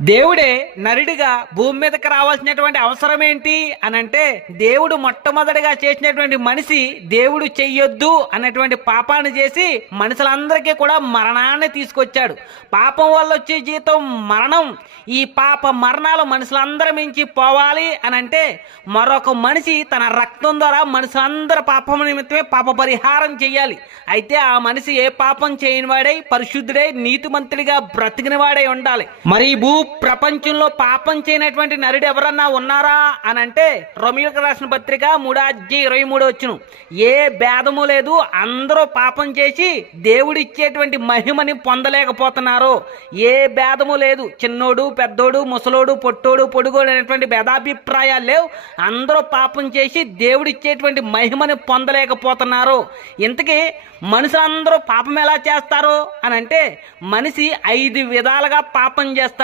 దేవుడే నరుడిగా భూమి మీదకి రావాల్సినటువంటి అవసరం ఏంటి అని అంటే, దేవుడు మొట్టమొదటిగా చేసినటువంటి మనిషి దేవుడు చెయ్యొద్దు అన్నటువంటి పాపాన్ని చేసి మనుషులందరికీ కూడా మరణాన్ని తీసుకొచ్చాడు. పాపం వల్ల వచ్చే జీతం మరణం. ఈ పాప మరణాలు మనుషులందరి మించి పోవాలి అని అంటే మరొక మనిషి తన రక్తం ద్వారా మనుషులందరి పాపం నిమిత్తమే పాప పరిహారం చెయ్యాలి. అయితే ఆ మనిషి ఏ పాపం చేయని వాడై పరిశుద్ధుడై నీతిమంతుడిగా బ్రతికిన వాడై ఉండాలి. మరి ఈ భూ ప్రపంచంలో పాపం చేయనటువంటి నరుడు ఎవరన్నా ఉన్నారా అని అంటే, రోమీయులకు రాసిన పత్రిక 3:23 ఏ భేదము లేదు, అందరూ పాపం చేసి దేవుడిచ్చేటువంటి మహిమని పొందలేకపోతున్నారు. ఏ భేదము లేదు, చిన్నోడు పెద్దోడు ముసలోడు పొట్టోడు పొడుగోడు అనేటువంటి భేదాభిప్రాయాలు లేవు. అందరూ పాపం చేసి దేవుడిచ్చేటువంటి మహిమని పొందలేకపోతున్నారు. ఇంతకీ మనుషులందరూ పాపం ఎలా చేస్తారు అని అంటే, మనిషి 5 విధాలుగా పాపం చేస్తారు.